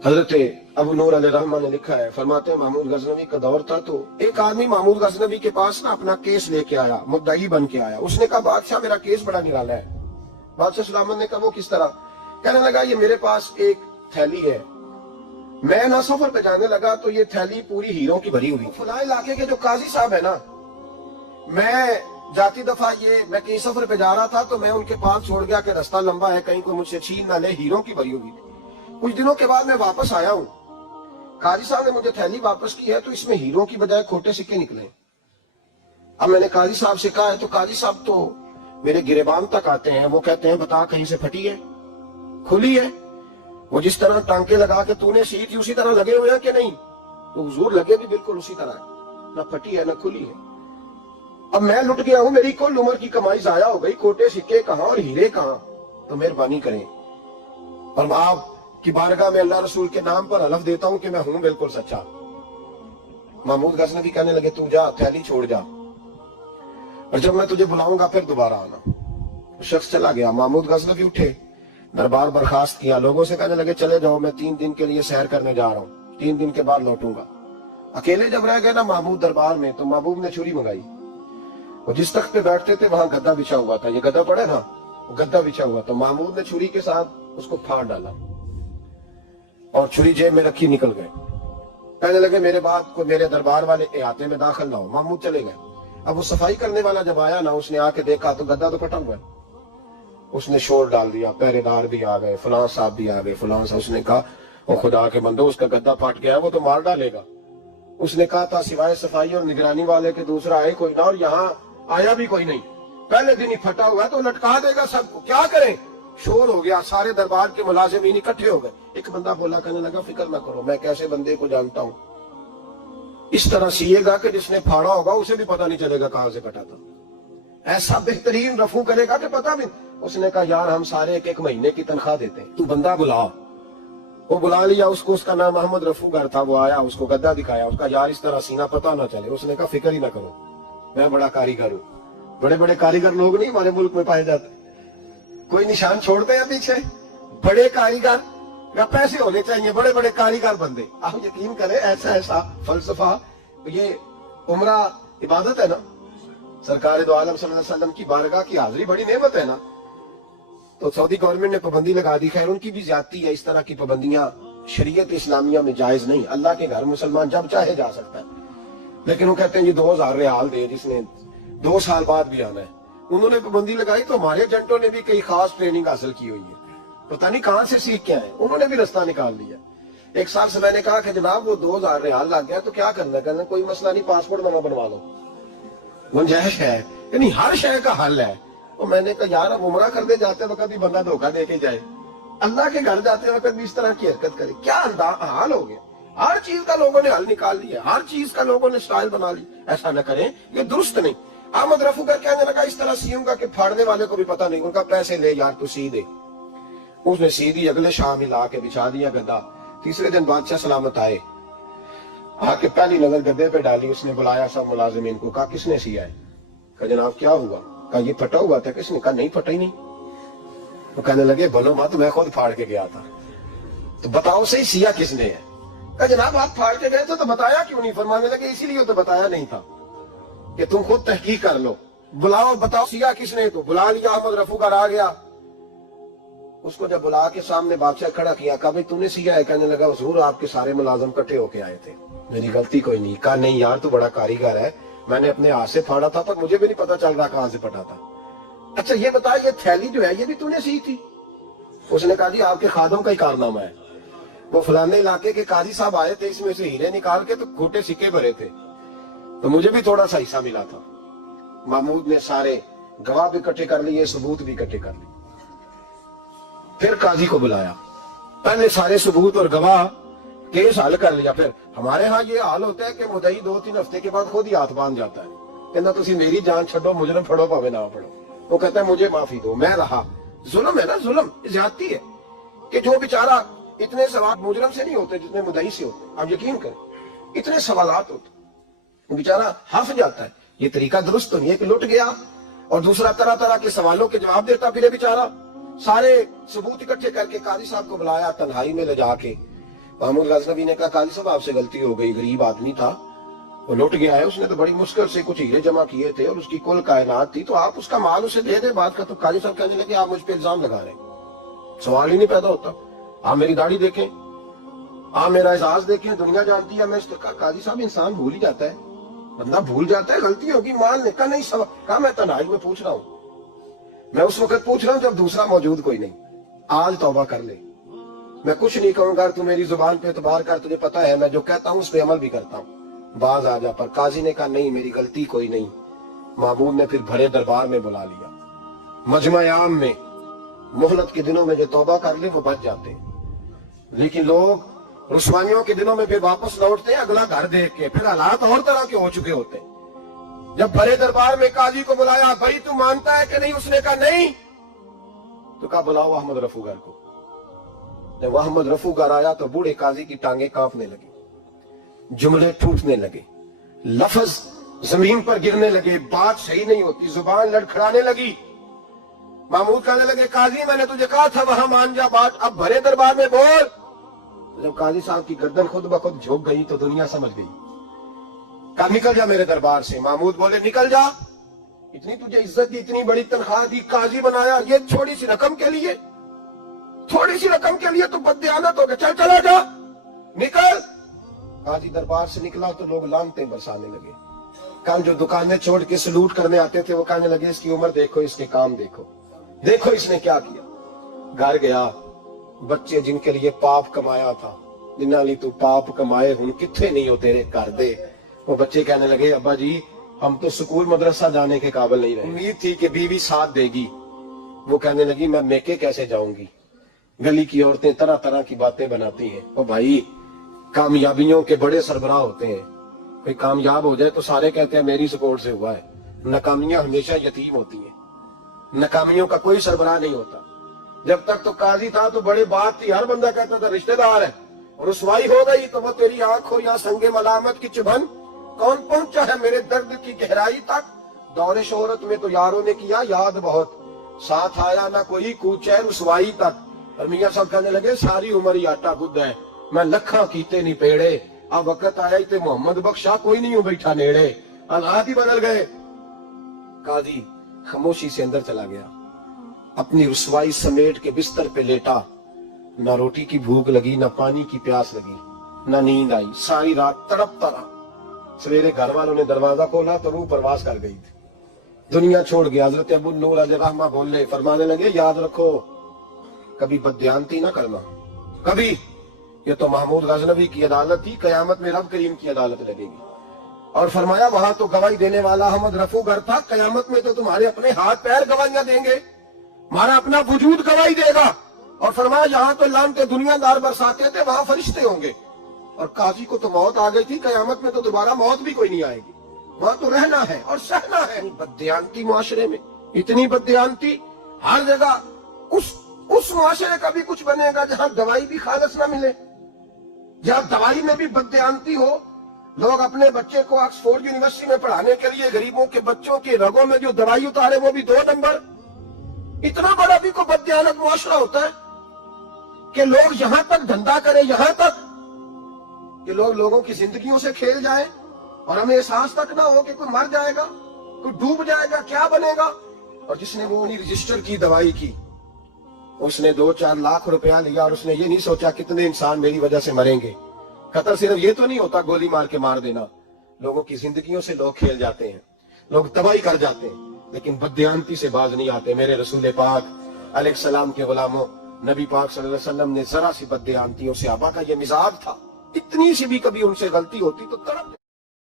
हजरत अबू नूर अलैहिर्रहमा ने लिखा है, फरमाते हैं महमूद गजनवी का दौर था तो एक आदमी महमूद गजनवी के पास ना अपना केस लेके आया, मुद्दई बन के आया। उसने कहा बादशाह मेरा केस बड़ा निराला है। बादशाह सलामत ने कहा वो किस तरह? कहने लगा ये मेरे पास एक थैली है, मैं ना सफर पे जाने लगा तो ये थैली पूरी हीरों की भरी हुई। फलां इलाके के जो काजी साहब है ना, मैं जाती दफा मैं कहीं सफर पे जा रहा था तो मैं उनके पास छोड़ गया कि रास्ता लंबा है, कहीं कोई मुझसे छीन ना ले, हीरों की भरी हुई थी। कुछ दिनों के बाद मैं वापस आया हूँ, काजी साहब ने मुझे थैली वापस की है तो इसमें हीरों की बजाय खोटे सिक्के निकले। अब मैंने काजी साहब से कहा है तो काजी साहब तो मेरे गिरेबान तक आते हैं, वो कहते हैं बता कहीं से फटी है, खुली है? वो जिस तरह टांके लगा के तूने सी थी उसी तरह लगे हुए हैं कि नहीं? तो हुजूर लगे भी बिल्कुल उसी तरह है, न फटी है न खुली है। अब मैं लुट गया हूं, मेरी कुल उम्र की कमाई जाया हो गई, खोटे सिक्के कहां और हीरे कहां? तो मेहरबानी करें और आप की बारगाह में अल्लाह रसूल के नाम पर हलफ देता हूं कि मैं हूं बिल्कुल सच्चा। महमूद गजनवी कहने लगे तू जा, थैली छोड़ जा, और जब मैं तुझे बुलाऊंगा फिर दोबारा आना। शख्स चला गया। महमूद गजनवी उठे, दरबार बर्खास्त किया, लोगों से कहने लगे चले जाओ, मैं 3 दिन के लिए सैर करने जा रहा हूँ, 3 दिन के बाद लौटूंगा। अकेले जब रह गए ना महमूद दरबार में, तो महबूब ने छुरी मंगाई। वो जिस तख्त पे बैठते थे वहां गद्दा बिछा हुआ था, ये गद्दा पड़े ना, वो गद्दा बिछा हुआ, तो महमूद ने छुरी के साथ उसको फाड़ डाला और छुरी जेब में रखी निकल गए। कहने लगे मेरे बाद को मेरे दरबार वाले इहाते में दाखिल ना हो। महमूद चले गए। अब वो सफाई करने वाला जब आया ना, उसने आके देखा तो गद्दा तो फटा हुआ है। उसने शोर डाल दिया, पहरेदार भी आ गए, फलां साहब भी आ गए, फलां साहब। उसने कहा वो खुदा के बंदो, उसका गद्दा फट गया है, वो तो मार डालेगा। उसने कहा था सिवाय सफाई और निगरानी वाले के दूसरा आए कोई ना, और यहाँ आया भी कोई नहीं, पहले दिन ही फटा हुआ है तो लटका देगा सबको, क्या करें? शोर हो गया, सारे दरबार के मुलाजिमीन इकट्ठे हो गए। एक बंदा बोला, कहने लगा फिक्र ना करो, मैं कैसे बंदे को जानता हूँ, इस तरह सिएगा कि जिसने फाड़ा होगा उसे भी पता नहीं चलेगा कहां से कटा था, ऐसा बेहतरीन रफू करेगा कि पता भी। उसने कहा यार हम सारे एक महीने की तनख्वाह देते हैं, तू बंदा बुला। वो बुला लिया उसको, उसका नाम मोहम्मद रफूगर था। वो आया, उसको गद्दा दिखाया, उसका यार इस तरह सीना पता ना चले। उसने कहा फिक्र ही ना करो, मैं बड़ा कारीगर हूँ। बड़े बड़े कारीगर लोग नहीं हमारे मुल्क में पाए जाते, कोई निशान छोड़ते हैं पीछे? बड़े कारीगर या पैसे होने चाहिए, बड़े बड़े कारीगर बंदे। आप यकीन करें ऐसा ऐसा फलसफा, ये उम्रा इबादत है ना, सरकार दो आलम सल्लल्लाहु अलैहि वसल्लम की बारगाह की हाजिरी बड़ी नेमत है ना। तो सऊदी गवर्नमेंट ने पाबंदी लगा दी, खैर उनकी भी ज्यादती है, इस तरह की पाबंदियां शरीयत इस्लामिया में जायज नहीं। अल्लाह के घर मुसलमान जब चाहे जा सकता है, लेकिन वो कहते हैं ये 2000 रियाल दे जिसने 2 साल बाद भी आना है। उन्होंने पाबंदी लगाई तो हमारे एजेंटों ने भी कई खास ट्रेनिंग हासिल की हुई है, पता नहीं कहां से सीख के आए, उन्होंने भी रास्ता निकाल लिया। एक साल से मैंने कहा कि जनाब वो 2000 रियाल लग गया तो क्या करना? कहना कोई मसला नहीं, पासपोर्ट बनवा लो, गुंजाइश है, यानी हर शय का हल है। और मैंने कहा यार अब उमरा करने जाते वक्त भी बंदा धोखा दे के जाए, अल्लाह के घर जाते वक्त भी इस तरह की हरकत करे, क्या हाल हो गया। हर चीज का लोगों ने हल निकाल लिया, हर चीज का लोगों ने स्टाइल बना ली। ऐसा न करें, ये दुरुस्त नहीं। अहमद रफूगर कहने लगा इस तरह सीऊंगा कि फाड़ने वाले को भी पता नहीं। उनका पैसे ले यार तू सी दे। उसने सी दी, अगले शाम ला के बिछा दिया गद्दा। तीसरे दिन बादशाह सलामत आए, आके पहली नजर गद्दे पे डाली। उसने बुलाया सब मुलाजिमीन को, कहा किसने सिया है? कहा जनाब क्या हुआ? कहा ये फटा हुआ था। किसने? कहा नहीं फटा ही नहीं। तो कहने लगे बोलो मत, मैं खुद फाड़ के गया था। तो बताओ सही सिया किसने है? कहा जनाब आप फाड़ के गए थे तो बताया क्यों नहीं? फरमाने लगे इसीलिए तो बताया नहीं था कि तुम खुद तहकीक कर लो, बुलाओ बताओ सिया किसने। तो बुला लिया, अहमद रफूगर आ गया। उसको जब बुला के सामने बादशाह खड़ा किया, कहा भाई तूने सिया है? कहने लगा हुजूर आपके सारे मुलाजिम इकट्ठे होके आए थे, मेरी गलती कोई नहीं। कहा नहीं यार तू बड़ा कारीगर है, मैंने अपने हाथ से फाड़ा था पर मुझे भी नहीं पता चल रहा कहां से फटा था। अच्छा ये बता ये थैली जो है ये भी तूने सी थी? उसने कहा जी आपके खादों का ही कारनामा है, वो फलाने इलाके के काजी साहब आए थे, इसमें से हीरे निकाल के तो खोटे सिक्के भरे थे, तो मुझे भी थोड़ा सा हिस्सा मिला था। महमूद ने सारे गवाह भी इकट्ठे कर लिए, सबूत भी इकट्ठे कर लिए। फिर काजी को बुलाया, पहले सारे सबूत और गवाह केस हल कर लिया। फिर हमारे यहाँ ये हाल होता है कि मुदई 2-3 हफ्ते के बाद खुद ही हाथ बांध जाता है, कहना तुसी मेरी जान छो, मुजरम फड़ो भावे ना फड़ो। वो कहता है मुझे माफी दो, मैं रहा। जुल्म है ना, जुल्म ज्यादती है कि जो बेचारा इतने सवाल मुजरम से नहीं होते जितने मुदई से होते। आप यकीन करें इतने सवालात होते, बेचारा हफ जाता है। ये तरीका दुरुस्त तो नहीं है कि लुट गया और दूसरा तरह तरह के सवालों के जवाब देता फिरे बेचारा। सारे सबूत इकट्ठे करके काजी साहब को बुलाया, तन्हाई में ले जाके महमूद गजनवी ने कहा काजी साहब आपसे गलती हो गई, गरीब आदमी था, वो लुट गया है, उसने तो बड़ी मुश्किल से कुछ हीरे जमा किए थे और उसकी कुल कायनात थी, तो आप उसका माल उसे दे दे। बात का तो काजी साहब कहने लगे आप मुझ पे इल्जाम लगा रहे हैं, सवाल ही नहीं पैदा होता। आप मेरी दाढ़ी देखें, आप मेरा एजाज देखें, दुनिया जानती है मैं इस कहा काजी साहब इंसान भूल ही जाता है, बंदा भूल जाता है, गलती होगी, माल ने कहा नहीं सब कहा मैं तन्हाई में पूछ रहा हूँ, मैं उस वक्त पूछ रहा हूँ जब दूसरा मौजूद कोई नहीं, आज तौबा कर ले, मैं कुछ नहीं कहूंगा, तू मेरी जुबान पे एतबार कर, तुझे पता है मैं जो कहता हूँ उस पे अमल भी करता हूँ, बाज आ जा। पर काजी ने कहा नहीं मेरी गलती कोई नहीं। महमूद ने फिर भरे दरबार में बुला लिया, मजमा आम में, मोहलत के दिनों में जो तौबा कर ले वो बच जाते हैं, लेकिन लोग रुस्वानियों के दिनों में फिर वापस लौटते हैं अगला घर देख के, फिर हालात और तरह के हो चुके होते हैं। जब भरे दरबार में काजी को बुलाया, भाई तू मानता है कि नहीं? उसने कहा नहीं। तो कहा बुलाओ अहमद रफूगर को। जब अहमद रफूगर आया तो बूढ़े काजी की टांगे कांपने लगी, जुमले टूटने लगे, लफ्ज जमीन पर गिरने लगे, बात सही नहीं होती, जुबान लड़खड़ाने लगी। महमूद कहने लगे काजी मैंने तुझे कहा था वहां मान जा बात, अब भरे दरबार में बोल। तो जब काजी साहब की गर्दन खुद ब खुद झुक गई तो दुनिया समझ गई, कहा निकल जा मेरे दरबार से। महमूद बोले निकल जा, इतनी तुझे इज्जत दी, इतनी बड़ी तनख्वाह दी, काजी बनाया, ये थोड़ी सी रकम के लिए, थोड़ी सी रकम के लिए तो बददियानत हो गया, चल चला जा, निकल। काजी दरबार से निकला तो लोग लानते बरसाने लगे। कल जो दुकानें छोड़ के सलूट करने आते थे वो कहने लगे इसकी उम्र देखो, इसके काम देखो, देखो इसने क्या किया। घर गया, बच्चे जिनके लिए पाप कमाया था, जिन्होंने तू पाप कमाए हुन किथे नहीं हो तेरे घर दे, वो बच्चे कहने लगे अब्बा जी हम तो स्कूल मदरसा जाने के काबिल नहीं रहे, उम्मीद थी कि बीवी साथ देगी। वो कहने लगी मैं मेके कैसे जाऊंगी, गली की औरतें तरह तरह की बातें बनाती हैं। ओ भाई कामयाबियों के बड़े सरबराह होते हैं, कोई कामयाब हो जाए तो सारे कहते हैं मेरी सपोर्ट से हुआ है, नाकामियां हमेशा यतीम होती हैं, नाकामियों का कोई सरबराह नहीं होता। जब तक तो काजी था तो बड़े बात थी, हर बंदा कहता था रिश्तेदार है, और रुसवाई हो गई तो वो तेरी आंख हो या संगे मलामत की चुभन, कौन पहुंचा है मेरे दर्द की गहराई तक। दौरे शोहरत में तो यारों ने किया याद बहुत, साथ आया ना कोई कूचे रुसवाई तक। और मियां साहब कहने लगे सारी उम्र ही आटा गुद है, मैं लखा कीते नहीं पेड़े, अब वक्त आया ही ते मोहम्मद बख्शा कोई नहीं हो बैठा नेड़े। हालात ही बदल गए। काजी खामोशी से अंदर चला गया, अपनी रुसवाई समेट के बिस्तर पे लेटा, ना रोटी की भूख लगी, ना पानी की प्यास लगी, ना नींद आई, सारी रात तड़पता रहा। सवेरे घर वालों ने दरवाजा खोला तो रूह परवास कर गई थी, दुनिया छोड़ गया। हजरत अबू नूर अलैहिर्रहमा बोले, फरमाने लगे याद रखो कभी बददियानती ना करना, कभी। ये तो महमूद गजनवी की अदालत थी, कयामत में रब करीम की अदालत लगेगी। और फरमाया वहां तो गवाही देने वाला अहमद रफूगर था, कयामत में तो तुम्हारे अपने हाथ पैर गवाहियां देंगे, हमारा अपना वजूद गवाही देगा। और फरमाया यहाँ तो लानते दुनियादार बरसाते थे, वहां फरिश्ते होंगे। और काजी को तो मौत आ गई थी, कयामत में तो दोबारा मौत भी कोई नहीं आएगी, वहां तो रहना है और सहना है। बददियानती मुआशरे में इतनी बददियानती हर जगह, उस मुआशरे का भी कुछ बनेगा जहां दवाई भी खालस ना मिले, जहां दवाई में भी बददियानती हो। लोग अपने बच्चे को ऑक्सफोर्ड यूनिवर्सिटी में पढ़ाने के लिए गरीबों के बच्चों के रगों में जो दवाई उतारे वो भी 2 नंबर। इतना बड़ा भी कोई बददियानत मुआशरा होता है कि लोग यहां तक धंधा करें, यहां तक कि लोग लोगों की जिंदगियों से खेल जाए और हमें एहसास तक ना हो कि कोई मर जाएगा, कोई डूब जाएगा, क्या बनेगा। और जिसने वो नहीं रजिस्टर की दवाई की, उसने 2-4 लाख रुपया लिया और उसने ये नहीं सोचा कितने इंसान मेरी वजह से मरेंगे। कत्ल सिर्फ ये तो नहीं होता गोली मार के मार देना, लोगों की जिंदगियों से लोग खेल जाते हैं, लोग तबाही कर जाते हैं, लेकिन बददियानती से बाज नहीं आते। मेरे रसूल पाक अलैहिस्सलाम के गुलामों, नबी पाक सल्लल्लाहु अलैहि वसल्लम ने जरा सी बददियानतियों से, आबा का ये मिजाज था, इतनी सी भी कभी उनसे गलती होती तो तड़प